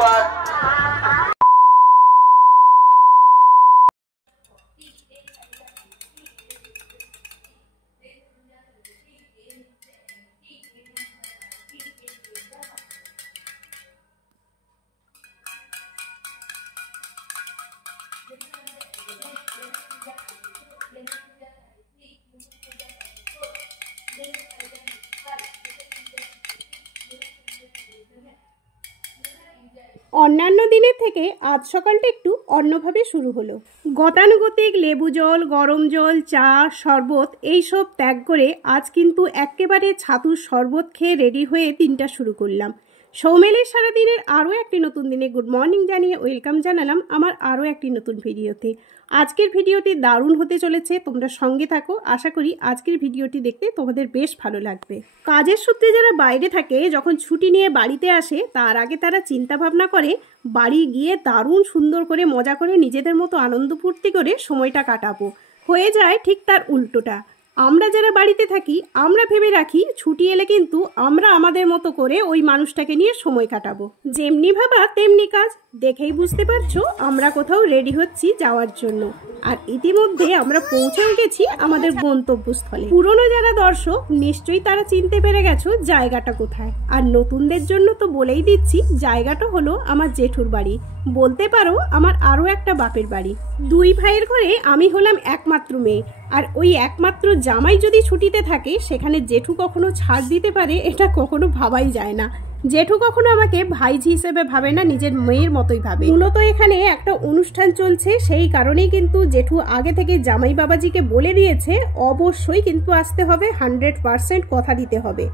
Number. অন্যান্য দিনের থেকে আজ সকালটা একটু অন্যভাবে শুরু হলো। গতানুগতিক লেবু জল, গরম জল, চা, শরবত এইসব ত্যাগ করে আজ কিন্তু একেবারে ছাতুর শরবত খেয়ে রেডি হয়ে দিনটা শুরু করলাম। সৌমেলের সারাদিনের আরও একটি নতুন দিনে গুড মর্নিং জানিয়ে ওয়েলকাম জানালাম আমার আরও একটি নতুন ভিডিওতে। আজকের ভিডিওটি দারুণ হতে চলেছে, তোমরা সঙ্গে থাকো। আশা করি আজকের ভিডিওটি দেখতে তোমাদের বেশ ভালো লাগবে। কাজের সূত্রে যারা বাইরে থাকে, যখন ছুটি নিয়ে বাড়িতে আসে তার আগে তারা চিন্তা ভাবনা করে বাড়ি গিয়ে দারুণ সুন্দর করে মজা করে নিজেদের মতো আনন্দ ফুর্তি করে সময়টা কাটাবো। হয়ে যায় ঠিক তার উল্টোটা। আমরা যারা বাড়িতে থাকি আমরা ভেবে রাখি ছুটি এলে কিন্তু আমরা আমাদের মতো করে ওই মানুষটাকে নিয়ে সময় কাটাবো। যেমনি ভাবা তেমনি কাজ। দেখেই বুঝতে পারছো আমরা কোথাও রেডি হচ্ছি যাওয়ার জন্য, আর ইতিমধ্যে আমরা পৌঁছেও গেছি আমাদের গন্তব্যস্থলে। পুরনো যারা দর্শক নিশ্চয়ই তারা চিনতে পেরে গেছো জায়গাটা কোথায়, আর নতুনদের জন্য তো বলেই দিচ্ছি জায়গাটা হলো আমার জেঠুর বাড়ি, বলতে পারো আমার আরও একটা বাপের বাড়ি। দুই ভাইয়ের ঘরে আমি হলাম একমাত্র মেয়ে, আর ওই একমাত্র জামাই যদি ছুটিতে থাকে সেখানে জেঠু কখনো ছাড় দিতে পারে এটা কখনো ভাবাই যায় না। জেঠু কখনো আমাকে ভাইঝি হিসেবে ভাবে না, নিজের মেয়ের মতোই ভাবে। মূলত এখানে একটা অনুষ্ঠান চলছে, সেই কারণেই কিন্তু জেঠু আগে থেকে জামাই বাবাজিকে বলে দিয়েছে অবশ্যই কিন্তু আসতে হবে, 100% কথা দিতে হবে।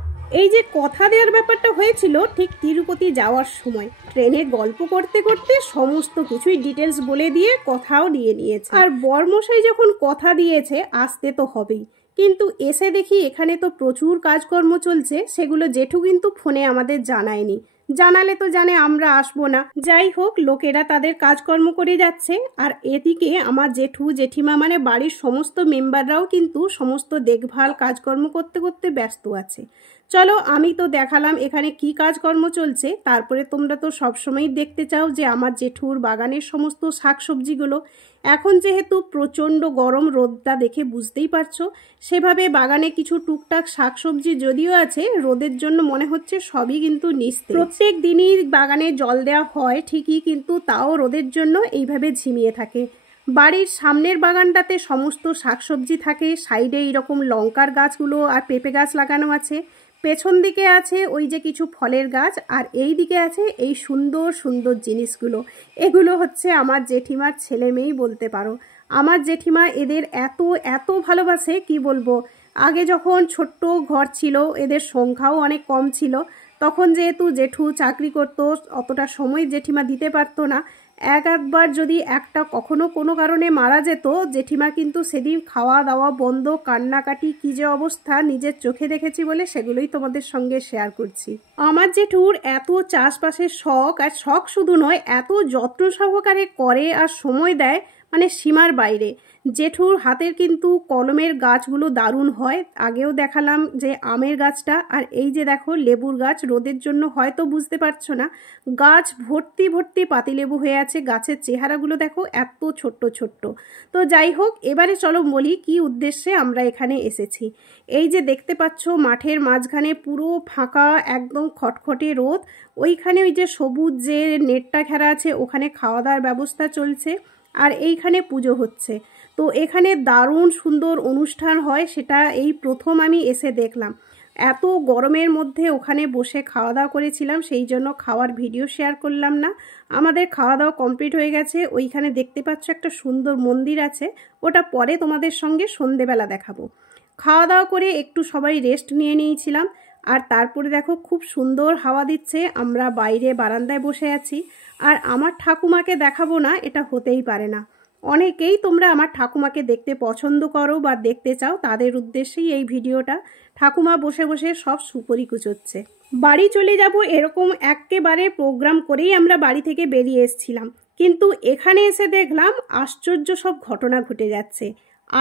এই যে কথা দেওয়ার ব্যাপারটা হয়েছিল ঠিক তিরুপতি যাওয়ার সময়, ট্রেনে গল্প করতে করতে সমস্ত কিছুই ডিটেলস বলে দিয়ে কথাও দিয়ে নিয়েছে। আর বরমশাই যখন কথা দিয়েছে আসতে তো হবেই, কিন্তু এসে দেখি এখানে তো প্রচুর কাজকর্ম চলছে, সেগুলো জেঠু কিন্তু ফোনে আমাদের জানায়নি। জানালে তো জানে আমরা আসবো না। যাই হোক, লোকেরা তাদের কাজকর্ম করে যাচ্ছে, আর এদিকে আমার জেঠু জেঠিমা মানে বাড়ির সমস্ত মেম্বাররাও কিন্তু সমস্ত দেখভাল কাজকর্ম করতে করতে ব্যস্ত আছে। চলো আমি তো দেখালাম এখানে কি কাজকর্ম চলছে, তারপরে তোমরা তো সবসময়ই দেখতে চাও যে আমার জেঠুর বাগানের সমস্ত শাকসবজিগুলো। এখন যেহেতু প্রচণ্ড গরম, রোদটা দেখে বুঝতেই পারছো, সেভাবে বাগানে কিছু টুকটাক শাকসবজি যদিও আছে, রোদের জন্য মনে হচ্ছে সবই কিন্তু নিস্তেজ। প্রত্যেক দিনই বাগানে জল দেওয়া হয় ঠিকই, কিন্তু তাও রোদের জন্য এইভাবে ঝিমিয়ে থাকে। বাড়ির সামনের বাগানটাতে সমস্ত শাকসবজি থাকে, সাইডে এইরকম লঙ্কার গাছগুলো আর পেঁপে গাছ লাগানো আছে, পেছন দিকে আছে ওই যে কিছু ফলের গাছ, আর এই দিকে আছে এই সুন্দর সুন্দর জিনিসগুলো। এগুলো হচ্ছে আমার জেঠিমার ছেলে মেয়েই বলতে পারো। আমার জেঠিমা এদের এত এত ভালোবাসে কি বলবো। আগে যখন ছোট্ট ঘর ছিল, এদের সংখ্যাও অনেক কম ছিল, তখন যেহেতু জেঠু চাকরি করতো অতটা সময় জেঠিমা দিতে পারতো না। একবার যদি একটা কখনো কোনো কারণে মারা যেত, জেঠিমা কিন্তু সেদিন খাওয়া দাওয়া বন্ধ, কান্নাকাটি কি যে অবস্থা নিজের চোখে দেখেছি বলে সেগুলোই তোমাদের সঙ্গে শেয়ার করছি। আমার জেঠুর এত চাষবাসের শখ, আর শখ শুধু নয় এত যত্ন সহকারে করে আর সময় দেয় মানে সীমার বাইরে। জেঠুর হাতের কিন্তু কলমের গাছগুলো দারুণ হয়। আগেও দেখালাম যে আমের গাছটা, আর এই যে দেখো লেবুর গাছ। রোদের জন্য হয়তো বুঝতে পারছো না, গাছ ভর্তি ভর্তি পাতিলেবু হয়ে আছে। গাছের চেহারাগুলো দেখো এত ছোট্ট ছোট্ট। তো যাই হোক, এবারে চলো বলি কি উদ্দেশ্যে আমরা এখানে এসেছি। এই যে দেখতে পাচ্ছ মাঠের মাঝখানে পুরো ফাঁকা, একদম খটখটে রোদ, ওইখানে ওই যে সবুজ যে নেটটা ঘেরা আছে ওখানে খাওয়া দাওয়ার ব্যবস্থা চলছে, আর এইখানে পুজো হচ্ছে। তো এখানে দারুণ সুন্দর অনুষ্ঠান হয়, সেটা এই প্রথম আমি এসে দেখলাম। এত গরমের মধ্যে ওখানে বসে খাওয়া দাওয়া করেছিলাম, সেই জন্য খাওয়ার ভিডিও শেয়ার করলাম না। আমাদের খাওয়া দাওয়া কমপ্লিট হয়ে গেছে। ওইখানে দেখতে পাচ্ছ একটা সুন্দর মন্দির আছে, ওটা পরে তোমাদের সঙ্গে সন্ধেবেলা দেখাবো। খাওয়া দাওয়া করে একটু সবাই রেস্ট নিয়ে নিয়েছিলাম, আর তারপরে দেখো খুব সুন্দর হাওয়া দিচ্ছে। আমরা বাইরে বারান্দায় বসে আছি, আর আমার ঠাকুমাকে দেখাবো না এটা হতেই পারে না। অনেকেই তোমরা আমার ঠাকুমাকে দেখতে পছন্দ করো বা দেখতে চাও, তাদের উদ্দেশ্যেই এই ভিডিওটা। ঠাকুমা বসে বসে সব সুপুরি কুচোচ্ছে। বাড়ি চলে যাব এরকম একেবারে প্রোগ্রাম করেই আমরা বাড়ি থেকে বেরিয়ে এসেছিলাম, কিন্তু এখানে এসে দেখলাম আশ্চর্য সব ঘটনা ঘটে যাচ্ছে।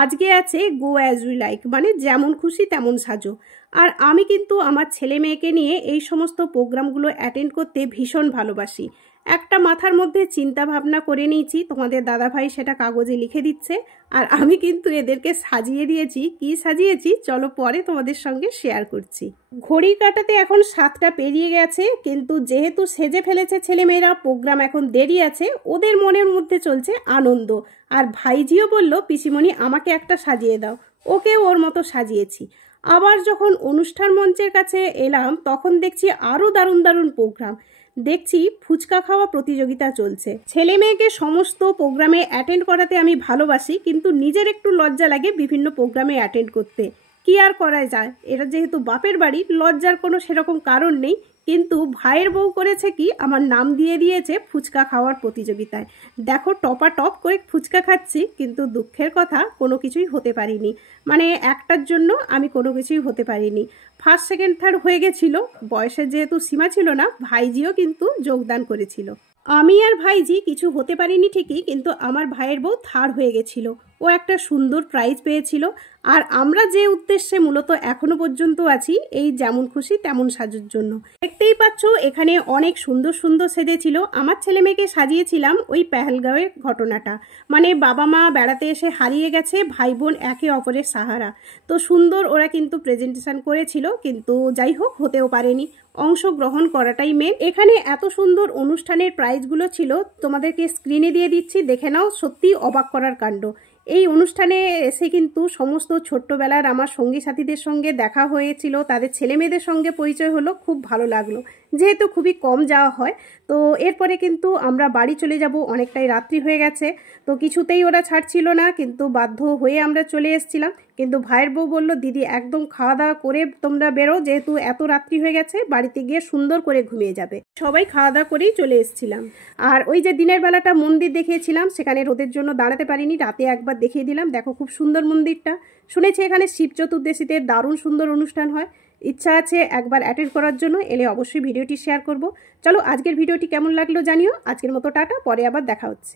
আজকে আছে গো অ্যাজ উই লাইক, মানে যেমন খুশি তেমন সাজো। আর আমি কিন্তু আমার ছেলে মেয়েকে নিয়ে এই সমস্ত প্রোগ্রামগুলো অ্যাটেন্ড করতে ভীষণ ভালোবাসি। একটা মাথার মধ্যে চিন্তা ভাবনা করে নিয়েছি, তোমাদের দাদাভাই সেটা কাগজে লিখে দিচ্ছে, আর আমি কিন্তু এদেরকে সাজিয়ে দিয়েছি। কি সাজিয়েছি চলো পরে তোমাদের সঙ্গে শেয়ার করছি। ঘড়ির কাঁটাতে এখন 7টা পেরিয়ে গেছে, কিন্তু যেহেতু সেজে ফেলেছে ছেলেমেয়েরা, প্রোগ্রাম এখন দেরি আছে, ওদের মনের মধ্যে চলছে আনন্দ। আর ভাইজিও বলল পিসিমণি আমাকে একটা সাজিয়ে দাও, ওকেও ওর মতো সাজিয়েছি। আবার যখন অনুষ্ঠান মঞ্চের কাছে এলাম তখন দেখছি আরও দারুণ দারুণ প্রোগ্রাম। দেখছি ফুচকা খাওয়া প্রতিযোগিতা চলছে। ছেলে মেয়েকে সমস্ত প্রোগ্রামে অ্যাটেন্ড করাতে আমি ভালোবাসি, কিন্তু নিজের একটু লজ্জা লাগে বিভিন্ন প্রোগ্রামে অ্যাটেন্ড করতে। কি আর করা যায়, এটা যেহেতু বাপের বাড়ি, লজ্জার কোনো সেরকম কারণ নেই। কিন্তু ভাইয়ের বউ করেছে কি, আমার নাম দিয়ে দিয়েছে ফুচকা খাওয়ার প্রতিযোগিতায়। দেখো টপা টপ করে ফুচকা খাচ্ছি, কিন্তু দুঃখের কথা কোনো কিছুই হতে পারিনি। মানে একটার জন্য আমি কোনো কিছুই হতে পারিনি। ফার্স্ট সেকেন্ড থার্ড হয়ে গেছিলো, বয়সের যেহেতু সীমা ছিল না, ভাইজিও কিন্তু যোগদান করেছিল। আমি আর ভাইজি কিছু হতে পারিনি ঠিকই, কিন্তু আমার ভাইয়ের বউ থার্ড হয়ে গেছিল, ও একটা সুন্দর প্রাইজ পেয়েছিল। আর আমরা যে উদ্দেশ্যে মূলত এখনো পর্যন্ত আছি, এই যেমন খুশি তেমন সাজুর জন্য। দেখতেই পাচ্ছ এখানে অনেক সুন্দর সুন্দর সেজেছিল। আমার ছেলে মেয়েকে সাজিয়েছিলাম ওই পেহেলগাঁওয়ের ঘটনাটা, মানে বাবা মা বেড়াতে এসে হারিয়ে গেছে, ভাই বোন একে অপরের সাহারা। তো সুন্দর ওরা কিন্তু প্রেজেন্টেশন করেছিল, কিন্তু যাই হোক হতেও পারেনি, অংশগ্রহণ করাটাই মেন। এখানে এত সুন্দর অনুষ্ঠানের প্রাইজগুলো ছিল, তোমাদেরকে স্ক্রিনে দিয়ে দিচ্ছি, দেখে নাও। সত্যি অবাক করার কাণ্ড। এই অনুষ্ঠানে এসে কিন্তু সমস্ত ছোট্টবেলার আমার সঙ্গী সাথীদের সঙ্গে দেখা হয়েছিল, তাদের ছেলে মেয়েদের সঙ্গে পরিচয় হলো, খুব ভালো লাগলো। যেহেতু খুবই কম যাওয়া হয়, তো এরপরে কিন্তু আমরা বাড়ি চলে যাব, অনেকটাই রাত্রি হয়ে গেছে। তো কিছুতেই ওরা ছাড়ছিল না, কিন্তু বাধ্য হয়ে আমরা চলে এসেছিলাম। কিন্তু ভাইয়ের বউ বলল দিদি একদম খাওয়া দাওয়া করে তোমরা বেরো, যেহেতু এত রাত্রি হয়ে গেছে, বাড়িতে গিয়ে সুন্দর করে ঘুমিয়ে যাবে। সবাই খাওয়া দাওয়া করেই চলে এসেছিলাম। আর ওই যে দিনের বেলাটা মন্দির দেখিয়েছিলাম, সেখানে রোদের জন্য দাঁড়াতে পারিনি, রাতে একবার দেখিয়ে দিলাম। দেখো খুব সুন্দর মন্দিরটা। শুনেছি এখানে শিব চতুর্দশীতে দারুণ সুন্দর অনুষ্ঠান হয়, ইচ্ছা আছে একবার অ্যাটেন্ড করার জন্য। এলে অবশ্যই ভিডিওটি শেয়ার করব। চলো আজকের ভিডিওটি কেমন লাগলো জানিও। আজকের মতো টাটা, পরে আবার দেখা হচ্ছে।